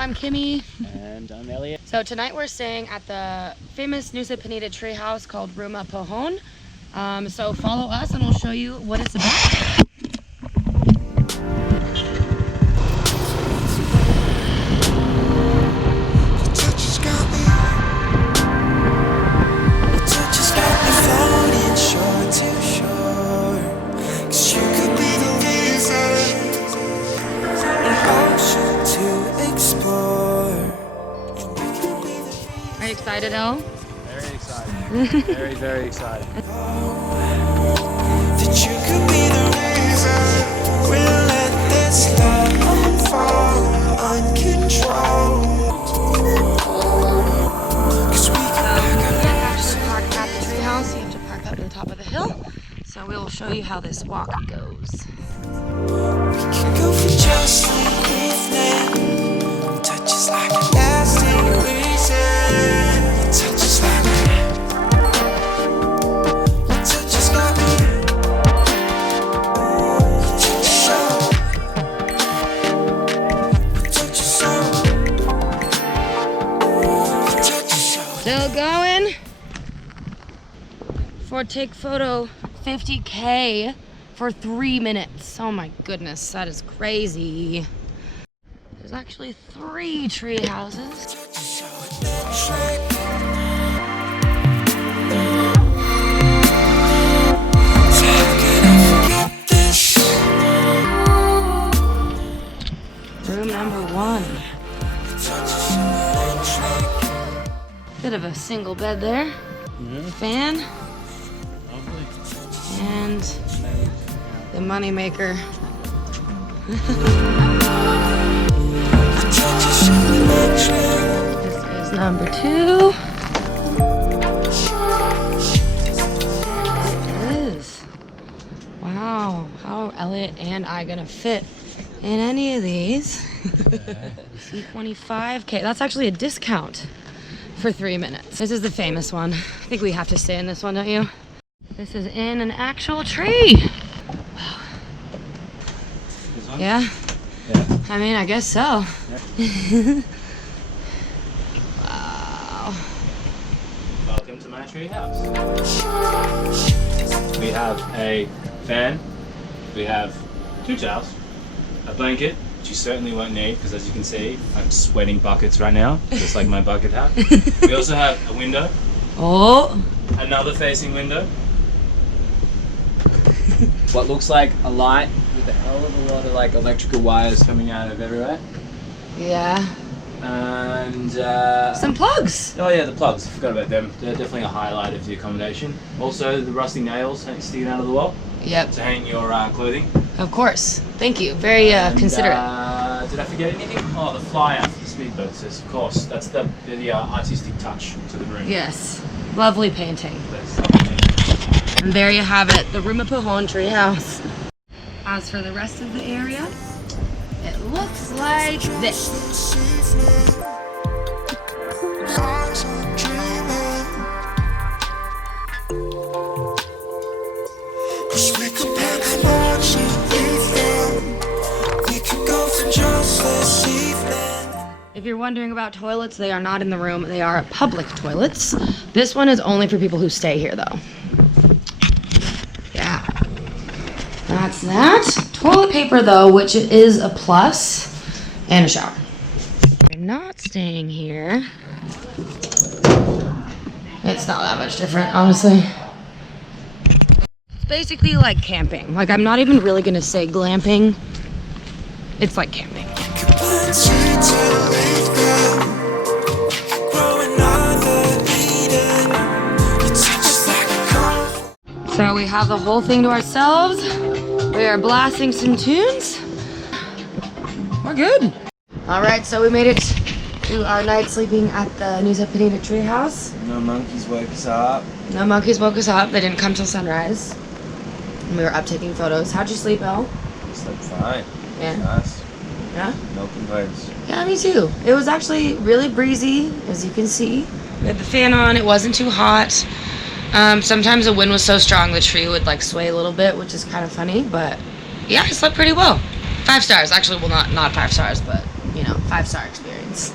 I'm Kimmy. And I'm Elliot. So tonight we're staying at the famous Nusa Penida treehouse called Rumah Pohon. So follow us and we'll show you what it's about. Are you excited, El? Very excited. Very, very excited. That you could be the reason we'll let this love unfold uncontrolled. Cause we can actually park at the treehouse. You have to park up at the top of the hill. So we will show you how this walk goes. go for just an evening. Touches like a lasting reason. Touches like touches got me. Touches so. Touches so. Touches so. Still going for take photo 50K for 3 minutes. Oh my goodness, that is crazy. There's actually 3 tree houses. Touches so electric. Room number 1. Bit of a single bed there. Yeah. Fan. Lovely. And the money maker. This is number 2. It is. Wow. How are Elliot and I gonna fit in any of these? C25K. That's actually a discount for 3 minutes. This is the famous one. I think we have to stay in this one, don't you? This is in an actual tree. Wow. This one? Yeah? Yeah. I mean, I guess so. Yeah. Wow. Welcome to my tree house. We have a fan. We have 2 towels. A blanket, which you certainly won't need because as you can see, I'm sweating buckets right now, just like my bucket hat. We also have a window. Oh. Another facing window. What looks like a light with a hell of a lot of like electrical wires coming out of everywhere. Yeah. And Some plugs. oh yeah, the plugs. I forgot about them. They're definitely a highlight of the accommodation. Also the rusty nails sticking out of the wall Yep. to hang your clothing. Of course. Thank you. Very And, considerate. Did I forget anything? Oh, the flyer for the speedboat says, of course. That's the artistic touch to the room. Yes. Lovely painting. That's And there you have it, the Rumah Pohon treehouse. As for the rest of the area, it looks like this. If you're wondering about toilets, they are not in the room. They are public toilets. This one is only for people who stay here, though. Yeah. That's that. Toilet paper, though, which is a plus, and a shower. If you're not staying here, it's not that much different, honestly. It's basically like camping. Like, I'm not even really gonna say glamping. It's like camping. So we have the whole thing to ourselves. We are blasting some tunes. We're good. All right, so we made it to our night sleeping at the Nusa Penida treehouse. No monkeys woke us up. No monkeys woke us up. They didn't come till sunrise. And we were up taking photos. How'd you sleep, Elle? Slept fine. Yeah. Nice. Yeah? No complaints. Yeah, me too. It was actually really breezy, as you can see. We had the fan on. It wasn't too hot. Sometimes the wind was so strong the tree would like sway a little bit, which is kind of funny. But yeah, I slept pretty well. 5 stars. Actually, well, not 5 stars, but you know, 5-star experience.